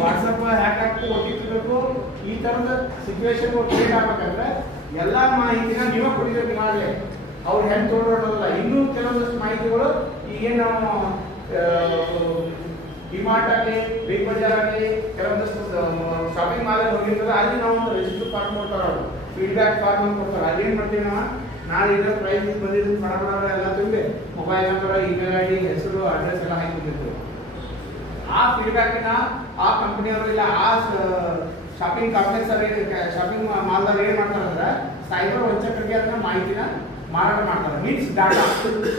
WhatsApp hack ಆಗ್ತು, OTP ಬೇಕು, ಈ ಥರದ ಸಿಚುವೇಶನ್ ಕ್ರಿಯೇಟ್ ಆಗ್ಬೇಕಂದ್ರೆ ಎಲ್ಲ ಮಾಹಿತಿನ ನೀವೇ ಕೊಟ್ಟಿದ್ದೀವಿ ಈಗಾಗಲೇ. ಅವ್ರು ಹೆಂಗೆ ತೊಗೊಂಡೋಲ್ಲ. ಇನ್ನೂ ಕೆಲವೊಂದಷ್ಟು ಮಾಹಿತಿಗಳು ಈಗೇನು ನಾವು ಡಿಮಾರ್ಟ್ ಆಗಲಿ, ಬಿಗ್ ಬಜಾರ್ ಆಗಲಿ, ಕೆಲವೊಂದಷ್ಟು ಶಾಪಿಂಗ್ ಮಾಲ್ ಹೋಗಿರ್ತದೆ, ಅಲ್ಲಿ ನಾವು ರಿಜಿಸ್ಟರ್ ಫಾರ್ಮ್ ಕೊಡ್ತಾರೆ, ಅವರು ಫೀಡ್ಬ್ಯಾಕ್ ಫಾರ್ಮ್ ಕೊಡ್ತಾರೆ. ಅದೇನು ಮಾಡ್ತೀವಿ ನಾವು, ನಾಳೆ ಇದರ ಪ್ರೈಸ್ ಬಂದಿದ್ದು ಬಡ ಎಲ್ಲ ತುಂಬಿ ಮೊಬೈಲ್ ನಂಬರ್, ಇಮೇಲ್ ID, ಹೆಸರು, ಅಡ್ರೆಸ್ ಎಲ್ಲ ಹಾಕಿರ್ತೀವಿ. ಆ ಫೀಡ್ಬ್ಯಾಕ್ನ ಆ ಕಂಪನಿಯವರು ಇಲ್ಲ ಆ ಶಾಪಿಂಗ್ ಕಾಂಪ್ಲೆಕ್ಸ್ ಶಾಪಿಂಗ್ ಮಾಲ್ದವ್ರು ಏನು ಮಾಡ್ತಾರೆ ಅಂದ್ರೆ ಸೈಬರ್ ವಂಚಕರಿಗೆ ಅದನ್ನ ಮಾಹಿತಿನ ಮಾರಾಟ ಮಾಡ್ತಾರೆ. ಮೀನ್ಸ್ ಡಾಟಾ,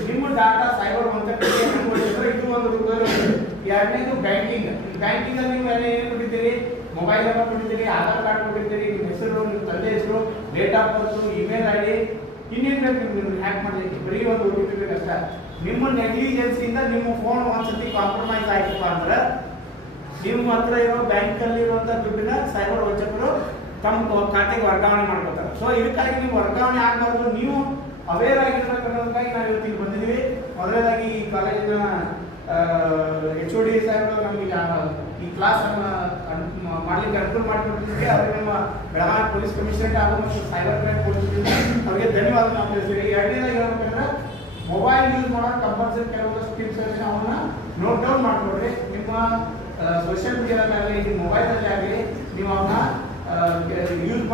ನಿಮ್ಮ ಡಾಟಾ ಸೈಬರ್ ವಂಚಕರಿಗೆ ಹೆಂಗೆ ಇದು ಒಂದು ರೂಪದಲ್ಲಿ. ಎರಡನೇದು ಬ್ಯಾಂಕಿಂಗ್. ಬ್ಯಾಂಕಿಂಗ್ ಅಲ್ಲಿ ನೀವು ಏನು ಕೊಟ್ಟಿದ್ದೀರಿ, ಮೊಬೈಲ್ ನಂಬರ್ ಕೊಟ್ಟಿದ್ದೀರಿ, ಆಧಾರ್ ಕಾರ್ಡ್ ಕೊಟ್ಟಿದ್ದೀರಿ, ನಿಮ್ಮ ಹೆಸರು, ನಿಮ್ಮ ತಂದೆ ಹೆಸರು, date of birth, email ID, ಇನ್ನೇನು ಬೇಕು ನಿಮ್ಗೆ ಹ್ಯಾಕ್ ಮಾಡಲಿಕ್ಕೆ? ಬರೀ ಒಂದು OTP ಬೇಕಷ್ಟ. ನಿಮ್ಮ ನೆಗ್ಲಿಜೆನ್ಸಿಯಿಂದ ನಿಮ್ಮ ಫೋನ್ ಒಂದ್ಸತಿ ಕಾಂಪ್ರಮೈಸ್ ಆಯ್ತಪ್ಪ ಅಂದ್ರೆ ನಿಮ್ಮ ಹತ್ರ ಇರೋ ಬ್ಯಾಂಕಲ್ಲಿ ಇರುವಂಥ ದುಡ್ಡನ್ನ ಸೈಬರ್ ವಂಚಕರು ತಮ್ಮ ಖಾತೆಗೆ ವರ್ಗಾವಣೆ ಮಾಡ್ಕೊತಾರೆ. ಸೊ ಇದಕ್ಕಾಗಿ ನೀವು ವರ್ಗಾವಣೆ ಆಗಬಾರ್ದು, ನೀವು ಅವೇರ್ ಆಗಿರ್ಬೇಕನ್ನೋದಕ್ಕಾಗಿ ನಾವು ಇವತ್ತಿಗೆ ಬಂದಿದ್ದೀವಿ. ಮೊದಲನೇದಾಗಿ ಈ ಕಾಲೇಜಿನ HOD ಸಾಹೇಬರು ನಮಗೆ ಈ ಕ್ಲಾಸ್ ಮಾಡ್ಲಿಕ್ಕೆ ಅನುಕೂಲ ಮಾಡಿಕೊಟ್ಟಿದ್ದೀವಿ. ಅವ್ರಿಗೆ ನಮ್ಮ ಬೆಳಗಾವಿ ಪೊಲೀಸ್ ಕಮಿಷನರೇಟ್ ಹಾಗೂ ಮತ್ತು ಸೈಬರ್ ಕ್ರೈಮ್ ಪೊಲೀಸ್ ಅವರಿಗೆ ಧನ್ಯವಾದ ನಾವು ತಿಳಿಸ್ತೀವಿ. ಎರಡನೇದಾಗಿ ಹೇಳ್ಬೇಕಂದ್ರೆ ಮೊಬೈಲ್ ಯೂಸ್ ಮಾಡೋದು ಕಂಪಲ್ಸರಿ ಕೆಲವೊಂದಷ್ಟು ಟಿಪ್ಸ್ ಅವನ್ನ ನೋಟ್ ಡೌನ್ ಮಾಡ್ಕೊಡ್ರಿ. ನಿಮ್ಮ ಸೋಷಿಯಲ್ ಮೀಡಿಯಾದಾಗಲಿ, ನಿಮ್ಮ ಮೊಬೈಲಲ್ಲಿ ಆಗಲಿ ನೀವು ಅವನ್ನ ಯೂಸ್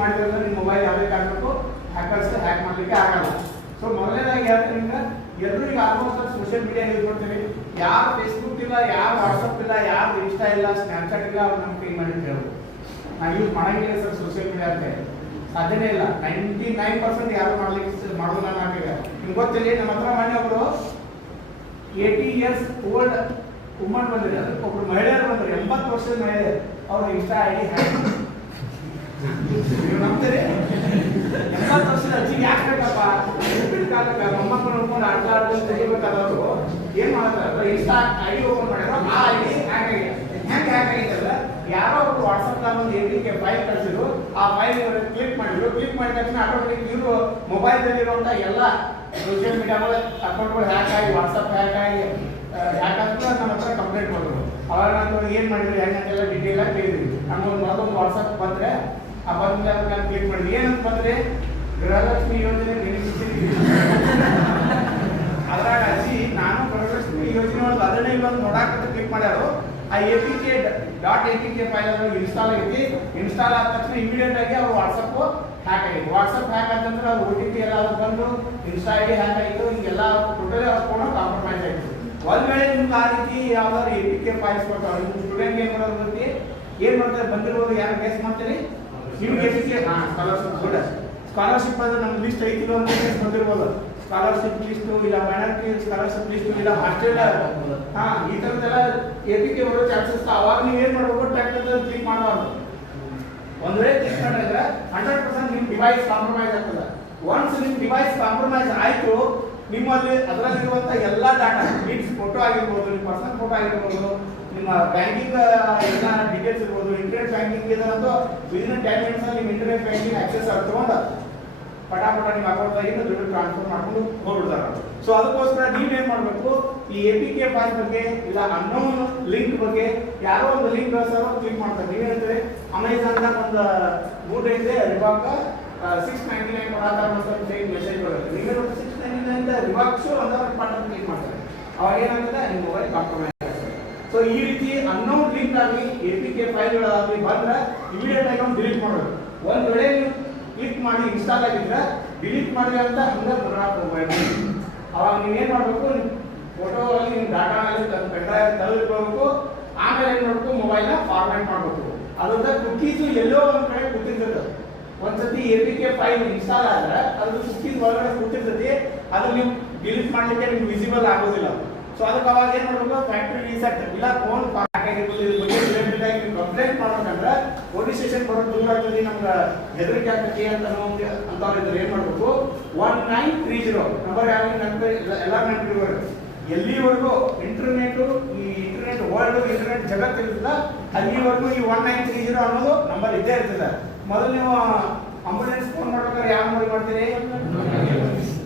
ಮಾಡಿದ್ರೆ ನಿಮ್ಮ ಮೊಬೈಲ್ ಯಾವ್ದಕ್ಕೆ ಆಗಬೇಕು, ಹ್ಯಾಕರ್ಸ್ ಹ್ಯಾಕ್ ಮಾಡಲಿಕ್ಕೆ ಆಗಲ್ಲ. ಸೊ ಮೊದಲನೇದಾಗಿ ಹೇಳ್ತೀನಿ ನಿಮ್ಗೆ, ಎಲ್ಲರೂ ಈಗ ಆಲ್ಮೋಸ್ಟ್ ಸೋಷಿಯಲ್ ಮೀಡಿಯಾ ಯೂಸ್ ಮಾಡ್ತೀವಿ. ಯಾರು ಫೇಸ್ಬುಕ್ ಇಲ್ಲ, ಯಾರು ವಾಟ್ಸಪ್ ಇಲ್ಲ, ಯಾರು ಇನ್ಸ್ಟಾ ಇಲ್ಲ, ಸ್ನ್ಯಾಪ್ಚಾಟ್ ಇಲ್ಲ, ಅವ್ರು ನಮ್ಮ ಕೈ ಮಾಡಿ ಹೇಳ್ಬೋದು ನಾವು ಯೂಸ್ ಮಾಡಂಗಿಲ್ಲ ಸರ್ ಸೋಷಿಯಲ್ ಮೀಡಿಯಾ ಅಂತ ಸಾಧ್ಯನೇ ಇಲ್ಲ. 99% ಯಾರು ಮಾಡೋಲ್ಲ. ನಾವೀಗ ನಿಮ್ಗೆ ಗೊತ್ತಿಲ್ಲ, ನಮ್ಮ ಹತ್ರ ಮೊನ್ನೆ ಒಬ್ಬರು 80 years ಓಲ್ಡ್ ವುಮನ್ ಬಂದಿದೆ, ಅದಕ್ಕೆ ಒಬ್ರು ಮಹಿಳೆಯರು ಬಂದರು, 80 ವರ್ಷದ ಮಹಿಳೆ. ಅವ್ರ ಇನ್ಸ್ಟಾ ID ಹ್ಯಾಕ್. ನೀವು ನಂಬ್ತೀರಿ? 80 ವರ್ಷದ ಅಜ್ಜಿಗೆ ಯಾಕೆ ಬೇಕಪ್ಪ? ಕಾಲಕ್ಕೆ ಮೊಮ್ಮಕ್ಕಳು ನೋಡ್ಕೊಂಡು ಆಡ್ಕೊಂಡು ತೆಗಿಬೇಕಾದವರು ಏನ್ ಮಾಡ್ತಾರೆ, ಇನ್ಸ್ಟಾ ID ಓಪನ್ ಮಾಡಿದ್ರು, ಆ ID ಹ್ಯಾಕ್ ಆಗಿದೆ. ಹೆಂಗೆ ಹ್ಯಾಕ್ ಆಗಿದ್ದಲ್ಲ, ಯಾರೋ ಒಬ್ರು ವಾಟ್ಸಪ್ನಾಗ ಒಂದು APK ಫೈಲ್ ಕಳಿಸಿದ್ರು, ಆ ಫೈಲ್ ಕ್ಲಿಕ್ ಮಾಡಿದ್ರು. ಕ್ಲಿಕ್ ಮಾಡಿದ ತಕ್ಷಣ ಆಟೋಮೆಟಿಕ್ ಇವರು ಮೊಬೈಲ್ದಲ್ಲಿರುವಂಥ ಎಲ್ಲ ಸೋಷಿಯಲ್ ಮೀಡಿಯಾಗಳ ಅಕೌಂಟ್ಗಳು ಹ್ಯಾಕ್ ಆಗಿ, ವಾಟ್ಸಪ್ ಹ್ಯಾಕ್ ಆಗಿ ಹ್ಯಾಕ್ ಆಗ್ತದೆ ನಮ್ಮ ಹತ್ರ ಕಂಪ್ಲೇಂಟ್ ಮಾಡಿದ್ರು. ಅವಾಗ ನಾನು ಏನು ಮಾಡಿದ್ವಿ, ಹೆಂಗಂತೆಲ್ಲ ಡೀಟೇಲ್ ಆಗಿ ಕೇಳಿದ್ವಿ. ನಮ್ಗೊಂದು ಮತ್ತೊಂದು ವಾಟ್ಸಪ್ ಬಂದರೆ ಆ ಬಂದ ನಾನು ಕ್ಲಿಕ್ ಮಾಡಿದ್ವಿ. ಏನಂತ ಬಂದರೆ, ಗೃಹಲಕ್ಷ್ಮಿ ಯೋಜನೆ ಬೆನಿಫಿಷರಿ. ಅದ್ರಾಗ ಅಜ್ಜಿ ನಾನು ಗೃಹಲಕ್ಷ್ಮಿ ಯೋಜನೆ ಒಂದು ಅದನ್ನೇ ಇಲ್ಲೊಂದು ನೋಡಾಕಂತ ಕ್ಲಿಕ್ ಮಾಡ್ಯಾರು. ಆ APK ಫೈಲ್ ಅದು ಇನ್ಸ್ಟಾಲ್ ಆಗೈತಿ. ಇನ್ಸ್ಟಾಲ್ ಆದ ತಕ್ಷಣ ಇಮಿಡಿಯೇಟ್ ಆಗಿ ಅವ್ರು ವಾಟ್ಸಪ್ ಹ್ಯಾಕ್ ಆಗಿದೆ. ವಾಟ್ಸಪ್ ಹ್ಯಾಕ್ ಆದಂದ್ರೆ ಅವ್ರು OTP ಎಲ್ಲ ಬಂದು ಇನ್ಸ್ಟಾ ID ಹ್ಯಾಕ್ ಆಯಿತು. ಹಿಂಗೆಲ್ಲ ಟೋಟಲಿ ಅವ್ರ ಫೋನ್ ಕಾಂಪ್ರಮೈಸ್ ಆಯಿತು. ಒಂದ್ ವೇಳೆ ನಿಮ್ಗೆ ಆ ರೀತಿ ಯಾವ್ದಾದ್ರು APK ಫೈಲ್ಸ್ ಕೊಡ್ತಾವೆ, ನಿಮ್ಮ ಸ್ಟೂಡೆಂಟ್ ಏನ್ ಮಾಡೋದು ಗೊತ್ತಿ, ಏನ್ ಮಾಡ್ತಾರೆ, ಬಂದಿರೋದು ಯಾರು ಗೇಸ್ ಮಾಡ್ತೀರಿ? ನಿಮ್ಗೆ APK ಸ್ಕಾಲರ್ಶಿಪ್ ಕೂಡ ಸ್ಕಾಲರ್ಶಿಪ್ ಅಂದ್ರೆ ನಮ್ಗೆ ಲಿಸ್ಟ್ ಐತಿಲ್ಲ ಅಂತ ಗೇಸ್ ಬಂದಿರ್ಬೋದು. ಸ್ಕಾಲರ್ಶಿಪ್ ಲಿಸ್ಟು ಇಲ್ಲ, ಮೈನಾರಿಟಿ ಸ್ಕಾಲರ್ಶಿಪ್ ಲಿಸ್ಟು ಇಲ್ಲ, ಹಾಸ್ಟೆಲ್ ಈ ಥರದ್ದೆಲ್ಲ APK ಬರೋ ಚಾನ್ಸಸ್. ಅವಾಗ ನೀವು ಏನು ಮಾಡಬೇಕು, ಟ್ಯಾಕ್ಟರ್ ಕ್ಲಿಕ್ ಮಾಡಬಾರ್ದು. ಒಂದು ವೇಳೆ ಕ್ಲಿಕ್ ಮಾಡಿದ್ರೆ 100% ನಿಮ್ಮ ಡಿವೈಸ್ ಕಾಂಪ್ರಮೈಸ್ ಆಗ್ತದೆ. ಒನ್ಸ್ ನಿಮ್ಮ ಡಿವೈಸ್ ಕಾಂಪ್ರಮೈಸ್ ಆಯಿತು, ನಿಮ್ಮಲ್ಲಿ ಅದರಲ್ಲಿರುವಂಥ ಎಲ್ಲ ಡಾಟಾ, ಮೀನ್ಸ್ ಫೋಟೋ ಆಗಿರ್ಬೋದು, ನಿಮ್ಮ ಪರ್ಸನಲ್ ಫೋಟೋ ಆಗಿರ್ಬೋದು, ನಿಮ್ಮ ಬ್ಯಾಂಕಿಂಗ್ ಎಲ್ಲ ಡೀಟೇಲ್ಸ್ ಇರ್ಬೋದು, ಇಂಟರ್ನೆಟ್ ಬ್ಯಾಂಕಿಂಗ್ ಇದಂತೂ ವಿದಿನ್ 10 minutes ನಿಮ್ಮ ಇಂಟರ್ನೆಟ್ ಬ್ಯಾಂಕಿಂಗ್ ಆಕ್ಸೆಸ್ ತಗೊಂಡು ಪಟಾಪಟ ನಿಮ್ಮ ಅಕೌಂಟ್ದಾಗಿಂದ ದುಡ್ಡು ಟ್ರಾನ್ಸ್ಫರ್ ಮಾಡ್ಕೊಂಡು ಹೋಗ್ಬಿಡ್ತಾರೆ. ಸೊ ಅದಕ್ಕೋಸ್ಕರ ನೀವೇನು ಮಾಡಬೇಕು, ಈ APK ಫೈಲ್ ಬಗ್ಗೆ ಇಲ್ಲ ಅನ್ನೋನ್ ಲಿಂಕ್ ಬಗ್ಗೆ ಯಾರೋ ಒಂದು ಲಿಂಕ್ ಕಳಿಸೋರು ಕ್ಲಿಕ್ ಮಾಡ್ತಾರೆ. ನೀವೇನಂದ್ರೆ ಅಮೆಝಾನ್ದಾಗ ಒಂದು ಬೂಟ್ ಐತೆ, ರಿಬಾಕ್ 699 ಕೊಡಾತಾರ ಮೆಸೇಜ್ ಬರುತ್ತೆ. ನೀವೇನು 699 ರಿಬಾಕ್ಸು ಒಂದರ ಪಾಠ ಕ್ಲಿಕ್ ಮಾಡ್ತಾರೆ. ಅವಾಗ ಏನಾಗುತ್ತೆ, ನಿಮ್ಮ ಮೊಬೈಲ್ ಕಾಂಪ್ರಮೈಸ್ ಆಗುತ್ತೆ. ಸೊ ಈ ರೀತಿ ಅನ್ನೋನ್ ಲಿಂಕ್ ಆಗಿ APK ಫೈಲ್ಗಳಾಗಲಿ ಬಂದ್ರೆ ಇಮಿಡಿಯೇಟ್ ಆಗಿ ನಾವು ಡಿಲೀಟ್ ಮಾಡೋದು. ಒಂದು ವೇಳೆ ನೀವು ಕ್ಲಿಕ್ ಮಾಡಿ ಇನ್ಸ್ಟಾಲ್ ಆಗಿದ್ರೆ ಡಿಲೀಟ್ ಮಾಡಿದ್ರೆ ಅಂತ ಹಂಗೆ ಬರೋಕೆ ಹೋಗ್ಬೇಕು. ಅವಾಗ ನೀವೇನು ಮಾಡಬೇಕು, ಫೋಟೋ ಅಲ್ಲಿ ನಿಮ್ಮ ಡಾಟಾನಲ್ಲಿ ತೆಗೆದುಕೊಳ್ಬೇಕು. ಆಮೇಲೆ ಏನು ಮಾಡಬೇಕು, ಮೊಬೈಲ್ನ ಫಾರ್ಮ್ಯಾಟ್ ಮಾಡಬೇಕು. ಅದರಿಂದ ಕುಕೀಸು ಎಲ್ಲೋ ಒಂದು ಕಡೆ ಕೂತಿರ್ತದೆ. ಒಂದ್ಸತಿ APK ಫೈಲ್ ಇನ್ಸ್ಟಾಲ್ ಆದ್ರೆ ಅದು ಕುಕೀಸ್ ಒಳಗಡೆ ಕೂತಿರ್ತೈತಿ, ಅದು ನೀವು ಡಿಲೀಟ್ ಮಾಡಲಿಕ್ಕೆ ನಿಮ್ಗೆ ವಿಸಿಬಲ್ ಆಗೋದಿಲ್ಲ. ಸೊ ಅದಕ್ಕೆ ಅವಾಗ ಏನು ಮಾಡಬೇಕು, ಫ್ಯಾಕ್ಟ್ರಿ ರೀಸೆಟ್ ಇಲ್ಲ ಫೋನ್ ಪ್ಯಾಕ್ ಆಗಿರ್ಬೋದು, ಇದ್ರ ಬಗ್ಗೆ ರಿಲೇಟೆಡ್ ಆಗಿ ನೀವು ಕಂಪ್ಲೇಂಟ್ ಮಾಡ್ಬೇಕಂದ್ರೆ ಪೊಲೀಸ್ ಸ್ಟೇಷನ್ ಬರೋದು ದೂರ ಆಗ್ತದೆ, ನಮ್ಗೆ ಹೆದರಿಕೆ ಆಗ್ತದೆ ಅಂತವ್ರು ಏನು ಮಾಡಬೇಕು, 1930 ನಂಬರ್ ಯಾವ ಎಲ್ಲ ನೆನಪಿರ್ಬೋದು. ಎಲ್ಲಿವರೆಗೂ ಇಂಟರ್ನೆಟ್ ವರ್ಲ್ಡ್ ಇಂಟರ್ನೆಟ್ ಜಗತ್ತಿರ್ತದ ಅಲ್ಲಿವರೆಗೂ ಈ 1930 ಅನ್ನೋದು ನಂಬರ್ ಇದ್ದೇ ಇರ್ತದೆ. ಮೊದಲು ನೀವು ಆಂಬುಲೆನ್ಸ್ ಫೋನ್ ಮಾಡ್ಬೇಕಾದ್ರೆ ಯಾವ ನಂಬರ್ ಮಾಡ್ತೀರಿ,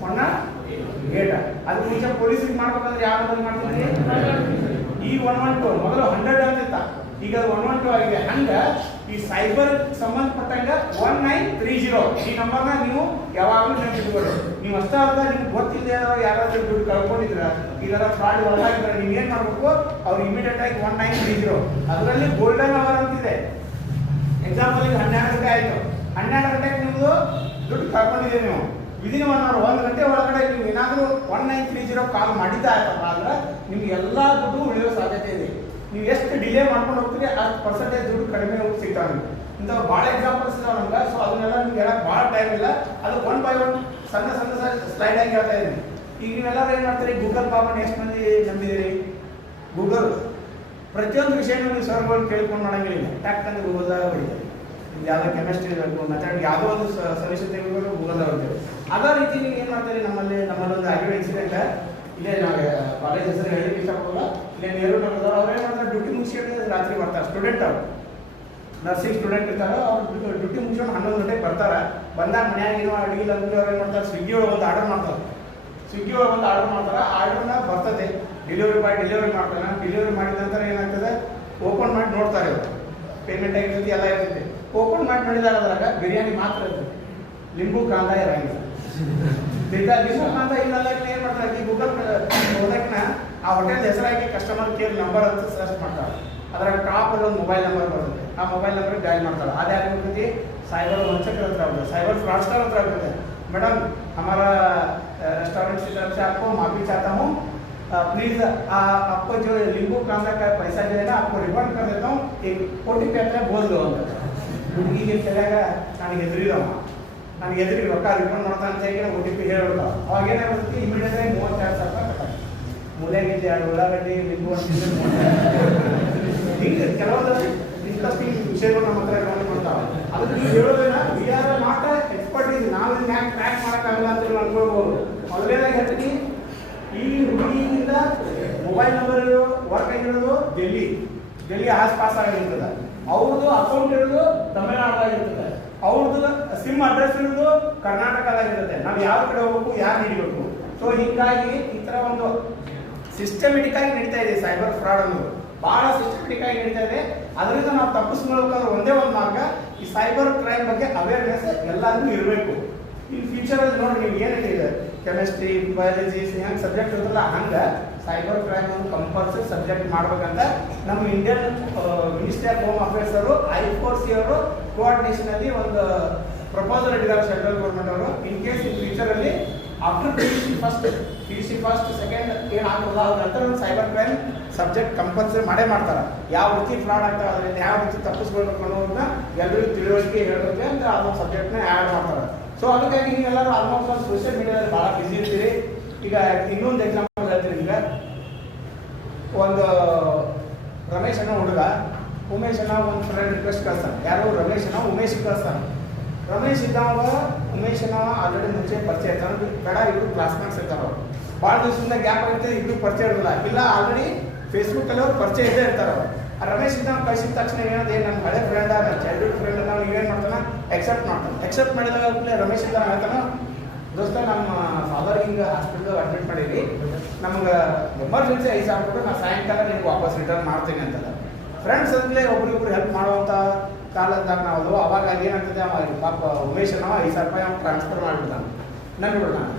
108. ಅದ್ರ ಮುಂಚೆ ಪೊಲೀಸಿಗೆ ಮಾಡ್ಬೇಕಂದ್ರೆ ಯಾವ ನಂಬರ್ ಮಾಡ್ತೀರಿ, ಈ 112. ಮೊದಲು 100 ಅಂತಿತ್ತ, ಈಗ 112 ಆಗಿದೆ. ಹಂಗ ಈ ಸೈಬರ್ ಸಂಬಂಧಪಟ್ಟಂಗ 1930 ಈ ನಂಬರ್ನ ನೀವು ಯಾವಾಗಲೂ ನೆನಪಿಟ್ಕೊಳ್ಳಿ. ನೀವು ಅಷ್ಟೇ ಅಲ್ಲ, ನಿಮ್ಗೆ ಗೊತ್ತಿಲ್ಲದೆ ಯಾರಾದ್ರೂ ದುಡ್ಡು ಕಳ್ಕೊಂಡಿದ್ರ ಇದರ ಫ್ರಾಡ್ ಒಳಗಾಗಿದ್ರೆ ನೀವು ಏನ್ ಮಾಡ್ಬೇಕು, ಅವ್ರು ಇಮಿಡಿಯೇಟ್ ಆಗಿ 1930 ಅದರಲ್ಲಿ ಗೋಲ್ಡನ್ ಅವರ್ ಅಂತಿದೆ. ಎಕ್ಸಾಂಪಲ್ ಈಗ 12 ಗಂಟೆ ಆಯ್ತು, 12 ಗಂಟೆಗೆ ನಿಮ್ದು ದುಡ್ಡು ಕಳ್ಕೊಂಡಿದ್ದೀರಿ ನೀವು. ವಿದಿನ್ 1 ಅವರ್ 1 ಗಂಟೆ ಒಳಗಡೆ ನೀವು ಏನಾದರೂ 1930 ಕಾಲ್ ಮಾಡಿದ್ದ ಆಯ್ತಪ್ಪ ಅಂದ್ರೆ ನಿಮ್ಗೆ ಎಲ್ಲ ದುಡ್ಡು ಉಳಿಯೋ ಸಾಧ್ಯತೆ ಇದೆ. ನೀವು ಎಷ್ಟು ಡಿಲೇ ಮಾಡ್ಕೊಂಡು ಹೋಗ್ತೀರಿ ಅಷ್ಟು ಪರ್ಸೆಂಟೇಜ್ ದುಡ್ಡು ಕಡಿಮೆ ಹೋಗಿ ಸಿಗ್ತಾವೆ. ಇಂಥವು ಭಾಳ ಎಕ್ಸಾಂಪಲ್ಸ್ ಇದಾವೆ ನಮ್ಗೆ. ಸೊ ಅದನ್ನೆಲ್ಲ ನಿಮ್ಗೆ ಹೇಳಕ್ಕೆ ಭಾಳ ಟೈಮ್ ಇಲ್ಲ. ಅದು 1 by 1 ಸಣ್ಣ ಸ್ಲೈಡ್ ಆಗಿ ಹೇಳ್ತಾ ಇದ್ದೀನಿ. ಈಗ ನೀವೆಲ್ಲರೂ ಏನು ಮಾಡ್ತೀರಿ, ಗೂಗಲ್ ಪಾಪನ್ನು ಎಷ್ಟು ಮಂದಿ ನಂಬಿದಿರಿ? ಗೂಗಲ್ ಪ್ರತಿಯೊಂದು ವಿಷಯನೂ ನೀವು ಸರ್ಗಳು ಕೇಳ್ಕೊಂಡು ಮಾಡಂಗಿಲ್ಲ, ಟ್ಯಾಕ್ ಅಂತ ಗೂಗಲ್ದಾಗ ಹೊಡಿತಾರೆ. ಯಾವುದೋ ಕೆಮಿಸ್ಟ್ರಿ ಬೇಕು ಮೆಥಡ್ ಯಾವುದೋ ಒಂದು ಸೊಲ್ಯೂಷನ್ ತೆಗೆದುಕೊಂಡು ಗೂಗಲ್ದಾಗ ಹೊಡ್ತೇವೆ. ಅದೇ ರೀತಿ ನೀವು ಏನು ಮಾಡ್ತೀರಿ, ನಮ್ಮಲ್ಲಿ ಒಂದು ಆಗಿರೋ ಇನ್ಸಿಡೆಂಟ್ ಇಲ್ಲೇ ನಾವು ಕಾಲೇಜ್ ಹೆಸರು ಹೇಳಲಿಕ್ಕೆ ಇಷ್ಟಪಡಲ್ಲ. ಇಲ್ಲೇ ನೇರು ನಗರದವ್ರು ಅವ್ರು ಏನು ಮಾಡ್ತಾರೆ, ಡ್ಯೂಟಿ ಮುಗಿಸ್ಕೊಂಡು ರಾತ್ರಿ ಬರ್ತಾರೆ. ಸ್ಟೂಡೆಂಟ್ ಅವರು ನರ್ಸಿಂಗ್ ಸ್ಟೂಡೆಂಟ್ ಇರ್ತಾರೆ, ಅವ್ರು ಡ್ಯೂಟಿ ಮುಗಿಸ್ಕೊಂಡು 11 ಗಂಟೆಗೆ ಬರ್ತಾರೆ. ಬಂದಾಗ ಮನ್ಯಾಗ ಏನೋ ಅಡುಗೆ ಅಂದ್ರೆ ಅವ್ರು ಏನು ಮಾಡ್ತಾರೆ, ಸ್ವಿಗ್ಗಿ ಒಳಗೆ ಒಂದು ಆರ್ಡರ್ ಮಾಡ್ತಾರೆ. ಆರ್ಡರ್ನ ಬರ್ತದೆ, ಡೆಲಿವರಿ ಬಾಯ್ ಡೆಲಿವರಿ ಮಾಡ್ತಾನೆ. ಡೆಲಿವರಿ ಮಾಡಿದ ನಂತರ ಏನಾಗ್ತದೆ, ಓಪನ್ ಮಾಡಿ ನೋಡ್ತಾರೆ, ಪೇಮೆಂಟ್ ಆಗಿರ್ತೈತಿ ಎಲ್ಲ ಇರ್ತೈತಿ. ಓಪನ್ ಮಾಡಿ ನೋಡಿದಾಗ ಅದ್ರಾಗ ಬಿರಿಯಾನಿ ಮಾತ್ರ ಇರ್ತದೆ, ಲಿಂಬು ಕಾಂದ ಇರಂಗಿಲ್ಲ. ಲಿಂಬು ಕಾಂದ ಇಲ್ಲಲ್ಲ, ಏನು ಮಾಡ್ತಾರೆ, ಈ ಗೂಗಲ್ ಹೋದಕ್ನ ಆ ಹೋಟೆಲ್ ಹೆಸರಾಗಿ ಕಸ್ಟಮರ್ ಕೇರ್ ನಂಬರ್ ಅಂತ ಸರ್ಚ್ ಮಾಡ್ತಾರೆ. ಅದ್ರಾಗ ಟಾಪ್ ಒಂದು ಮೊಬೈಲ್ ನಂಬರ್ ಬರುತ್ತೆ. ಆ ಮೊಬೈಲ್ ನಂಬರ್ ಡಯಲ್ ಮಾಡ್ತಾರೆ. ಅದು ಯಾರಿರ್ತೈತಿ, ಸೈಬರ್ ವಂಚಕರ ಹತ್ರ ಆಗುತ್ತೆ, ಸೈಬರ್ ಫ್ರಾಡ್ಸ್ಟರ್ ಹತ್ರ ಆಗುತ್ತೆ. मैडम हमारा रेस्टोरेंट की तरफ से आपको माफ़ी चाहता हूँ, प्लीज़ आपको जो नींबू कांदा का पैसा जो है ना आपको रिफंड कर देता हूँ, एक OTP आता है बोल दो ಅಂತ. ಹುಡುಗಿಗೆ ಕೇಳಿದಾಗ ನನಗೆ ಎದುರಿ ರೊಕ್ಕ ರಿಫಂಡ್ ಮಾಡ್ತಾ ಅಂತ ಹೇಳಿ OTP ಹೇಳ್ಬಿಡ್ತಾವ. ಅವಾಗ ಏನಾಗುತ್ತೆ, ಇಮಿಡಿಯೇಟ್ ಆಗಿ 32,000 ರೂಪಾಯಿ ಕಟ್ಟಾಗ ಮೂಲೆಗಿದ್ದೆ 2 ಉಳ್ಳಾಗಡ್ಡಿ ಲಿಂಬು ಅಂತಿದ್ರೆ ಹಿಂಗೆ ಕೆಲವೊಂದು ಡಿಸ್ಕಸ್ಟಿಂಗ್ ವಿಷಯಗಳು ನಮ್ಮ ಹತ್ರ ಮಾಡ್ತಾವೆ. ಅದಕ್ಕೆ ನೀವು ಹೇಳೋದೇನ, ವಿ ಆರ್ ನಾಟ್ ಎಕ್ಸ್ಪರ್ಟ್ ಇದು, ನಾವು ಇದನ್ನ ಯಾಕೆ ಟ್ರ್ಯಾಕ್ ಮಾಡೋಕ್ಕಾಗಲ್ಲ ಅಂತ ಅನ್ಕೊಳ್ಬೋದು. ಮೊದಲನೇದಾಗಿ ಹೇಳ್ತೀನಿ, ಈ ಹುಡುಗಿಯಿಂದ ಮೊಬೈಲ್ ನಂಬರ್ ವರ್ಕ್ ಆಗಿರೋದು ಡೆಲ್ಲಿ ಆಸ್ಪಾಸ್ ಆಗಿರ್ತದೆ. ಅವ್ರದ್ದು ಅಕೌಂಟ್ ಇರೋದು ತಮಿಳುನಾಡಾಗಿರ್ತದೆ, ಅವ್ರದ್ದು ಸಿಮ್ ಅಡ್ರೆಸ್ ಇರೋದು ಕರ್ನಾಟಕದಾಗಿರುತ್ತೆ. ನಾವು ಯಾವ ಕಡೆ ಹೋಗ್ಬೇಕು, ಯಾರು ಹಿಡಿಬೇಕು. ಸೊ ಹೀಗಾಗಿ ಈ ಥರ ಒಂದು ಸಿಸ್ಟಮೆಟಿಕ್ ಆಗಿ ನಡೀತಾ ಇದೆ ಸೈಬರ್ ಫ್ರಾಡ್ ಅನ್ನೋದು, ಬಹಳ ಸಿಸ್ಟಮೆಟಿಕ್ ಆಗಿ ನಡೀತಾ ಇದೆ. ಅದರಿಂದ ನಾವು ತಪ್ಪಿಸ್ಕೊಳ್ಳೋಕೆ ಒಂದೇ ಒಂದು ಮಾರ್ಗ, ಈ ಸೈಬರ್ ಕ್ರೈಮ್ ಬಗ್ಗೆ ಅವೇರ್ನೆಸ್ ಎಲ್ಲರಿಗೂ ಇರಬೇಕು. ಇನ್ ಫ್ಯೂಚರಲ್ಲಿ ನೋಡಿ, ನೀವು ಏನಿದೆ ಕೆಮಿಸ್ಟ್ರಿ ಬಯಾಲಜಿ ಹೆಂಗೆ ಸಬ್ಜೆಕ್ಟ್ ಇರ್ತಲ್ಲ, ಹಂಗೆ ಸೈಬರ್ ಕ್ರೈಮ್ ಒಂದು ಕಂಪಲ್ಸರಿ ಸಬ್ಜೆಕ್ಟ್ ಮಾಡ್ಬೇಕಂತ ನಮ್ಮ Indian ministry of home affairs ಅವರು I4C ಅವರು ಕೋಆರ್ಡಿನೇಷನ್ ಅಲ್ಲಿ ಒಂದು ಪ್ರಪೋಸಲ್ ಇಟ್ಟಿದ್ದಾರೆ ಸೆಂಟ್ರಲ್ ಗೌರ್ಮೆಂಟ್ ಅವರು. ಇನ್ ಕೇಸ್ ಇನ್ ಫ್ಯೂಚರಲ್ಲಿ ಆಫ್ಟರ್ PUC ಫಸ್ಟ್ ಸೆಕೆಂಡ್ ಏನಾಗಲ್ಲ, ಅದ್ರ ನಂತರ ಒಂದು ಸೈಬರ್ ಕ್ರೈಮ್ ಸಬ್ಜೆಕ್ಟ್ ಕಂಪಲ್ಸರಿ ಮಾಡ್ತಾರೆ. ಯಾವ ರೀತಿ ಫ್ರಾಡ್ ಆಗ್ತದೆ, ಅದರಿಂದ ಯಾವ ರೀತಿ ತಪ್ಪಿಸ್ಕೊಳ್ಬೇಕು ಅನ್ನೋದನ್ನ ಎಲ್ಲರಿಗೂ ತಿಳುವಳಿಕೆ ಹೇಳೋಕೆ ಅಂತ ಅದೊಂದು ಸಬ್ಜೆಕ್ಟ್ನ ಆ್ಯಡ್ ಮಾಡ್ತಾರೆ. ಸೊ ಅದಕ್ಕಾಗಿ ನೀವೆಲ್ಲರೂ ಆಲ್ಮೋಸ್ಟ್ ಒಂದು ಸೋಷಿಯಲ್ ಮೀಡಿಯಾದಲ್ಲಿ ಭಾಳ ಬಿಸಿ ಇರ್ತೀರಿ. ಈಗ ಇನ್ನೊಂದು ಎಕ್ಸಾಂಪಲ್ ಹೇಳ್ತೀನಿ. ಈಗ ಒಂದು ರಮೇಶ್ ಅನ್ನೋ ಹುಡುಗ ಉಮೇಶ್ ಅನ್ನೋ ಒಂದು ಫ್ರೆಂಡ್ ರಿಕ್ವೆಸ್ಟ್ ಕಳ್ತಾನೆ. ಯಾರು ರಮೇಶನ ಉಮೇಶ್ ಕಳ್ತಾನೆ. ರಮೇಶ್ ಇದ್ದಾವ ಉಮೇಶನ ಆಲ್ರೆಡಿ ಮುಂಚೆ ಪರಿಚಯ ಇರ್ತಾನೆ, ಬೇಡ ಇವರು ಕ್ಲಾಸ್ಮೇಟ್ಸ್ ಇರ್ತಾರ. ಅವ್ರು ಭಾಳ ದಿವಸದಿಂದ ಗ್ಯಾಪ್ ಆಗುತ್ತೆ, ಇಬ್ರು ಪರಿಚಯ ಇರೋದಿಲ್ಲ. ಇಲ್ಲ ಆಲ್ರೆಡಿ ಫೇಸ್ಬುಕ್ಕಲ್ಲಿ ಅವ್ರು ಪರಿಚಯ ಇದ್ದೇ ಇರ್ತಾರೆ. ಅವ್ರು ಆ ರಮೇಶ್ ಇದ್ದಾವ ಕಳಿಸಿದ ತಕ್ಷಣ ಏನಂದ್ರೆ, ನನ್ನ ಹಳೆ ಫ್ರೆಂಡ್ ನನ್ನ ಚೈಲ್ಡ್ಹುಡ್ ಫ್ರೆಂಡ್ ನಾವು ನೀವೇನು ಮಾಡ್ತಾನೆ, ಎಕ್ಸೆಪ್ಟ್ ಮಾಡಿದಾಗ ರಮೇಶ್ ಇದ್ದಾನ ಹೇಳ್ತಾನೆ, ದೋಸ್ತ ನಮ್ಮ ಫಾದರ್ ಹಿಂಗೆ ಹಾಸ್ಪಿಟಲ್ ಅಡ್ಮಿಟ್ ಮಾಡೀವಿ, ನಮ್ಗೆ ಎಮರ್ಜೆನ್ಸಿ 5,000 ಕೊಟ್ಟು ನಾನು ಸಾಯಂಕಾಲ ನಿಮ್ಗೆ ವಾಪಸ್ ರಿಟರ್ನ್ ಮಾಡ್ತೀನಿ ಅಂತಲ್ಲ. ಫ್ರೆಂಡ್ಸ್ ಅಂತಲೇ ಒಬ್ರಿಗೊಬ್ರು ಹೆಲ್ಪ್ ಮಾಡುವಂಥ ಕಾಲದಾಗ ನಾವು ಅವಾಗ ಏನಾಗ್ತದೆ, ಪಾಪ ಉಮೇಶ್ ನಾವು 5,000 ರೂಪಾಯಿ ಅವ್ನು ಟ್ರಾನ್ಸ್ಫರ್ ಮಾಡಿಬಿಡ್ತಾನೆ. ನಾನು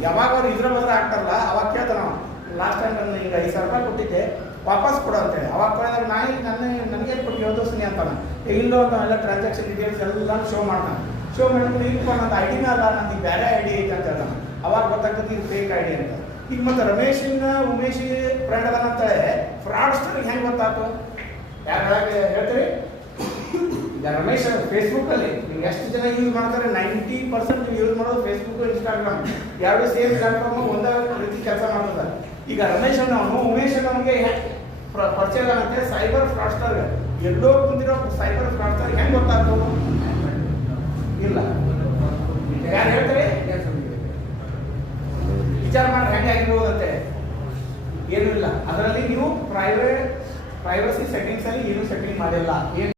ಯಾವಾಗ ಅವ್ರು ಇದ್ರ ಬದ್ರೆ ಆಗ್ತಾರಲ್ಲ, ಅವಾಗ ಕೇಳ್ತಾನೆ ನಾವು, ಲಾಸ್ಟ್ ಟೈಮ್ ನಾನು ಈಗ 5,000 ರೂಪಾಯಿ ಕೊಟ್ಟಿದ್ದೆ ವಾಪಸ್ ಕೊಡು ಅಂತೇಳಿ. ಅವಾಗ ಕೊಡೋದಾಗ ನನಗೇನು ಕೊಟ್ಟು ಯೋಚಿಸ್ತೀನಿ ಅಂತಾನೆ. ಇಲ್ಲೋ ಅಂತ ಎಲ್ಲ ಟ್ರಾನ್ಸಾಕ್ಷನ್ ಡೀಟೇಲ್ಸ್ ಎಲ್ಲ ಶೋ ಮಾಡ್ತಾನೆ. ಶೋ ಮಾಡಿದ್ರೆ ಈಗ ನನ್ನದು ಐಡಿನ ಅಲ್ಲ, ನಂದು ಬೇರೆ ಐಡಿ ಐತೆ ಅಂತ ಹೇಳ್ತಾನೆ. ಅವಾಗ ಗೊತ್ತಾಗ್ತದೆ ಇದು ಫೇಕ್ ಐಡಿ ಅಂತ. ಈಗ ಮತ್ತೆ ರಮೇಶಿನ ಉಮೇಶ್ ಫ್ರೆಂಡ್ ಅದಾನ ಅಂತೇಳಿ ಫ್ರಾಡ್ಸ್ಟರ್ಗೆ ಹೆಂಗೆ ಗೊತ್ತಾಯ್ತು, ಯಾರು ಹೇಳ್ತೀರಿ? ಈಗ ರಮೇಶ್ ಫೇಸ್ಬುಕ್ಕಲ್ಲಿ ನೀವು ಎಷ್ಟು ಜನ ಯೂಸ್ ಮಾಡ್ತಾರೆ, 90% ಯೂಸ್ ಮಾಡೋದು ಫೇಸ್ಬುಕ್ ಇನ್ಸ್ಟಾಗ್ರಾಮ್, ಎರಡು ಸೇಮ್ ಪ್ಲಾಟ್ಫಾರ್ಮ್ ಒಂದೇ ರೀತಿ ಕೆಲಸ ಮಾಡ್ತದೆ. ಈಗ ರಮೇಶ್ ಅನ್ನೋನು ಉಮೇಶ್ ಅನ್ನೋನಿಗೆ ಪರಿಚಯ ಆಗಂತೆ ಸೈಬರ್ ಫ್ರಾಡ್ಸ್ಟರ್ಗೆ. ಎಲ್ಲೋ ಕುಂತಿರೋ ಸೈಬರ್ ಫ್ರಾಡ್ಸ್ಟರ್ ಹೆಂಗೆ ಗೊತ್ತಾಗ್ತದೆ? ಇಲ್ಲ, ಯಾರು ಹೇಳ್ತಾರೆ? ವಿಚಾರ ಮಾಡಿ ಹೆಂಗೆ ಆಗಿರ್ಬೋದಂತೆ. ಏನೂ ಇಲ್ಲ, ಅದರಲ್ಲಿ ನೀವು ಪ್ರೈವಸಿ ಸೆಟ್ಟಿಂಗ್ಸ್ ಅಲ್ಲಿ ಏನು ಸೆಟ್ಟಿಂಗ್ ಮಾಡಿಲ್ಲ.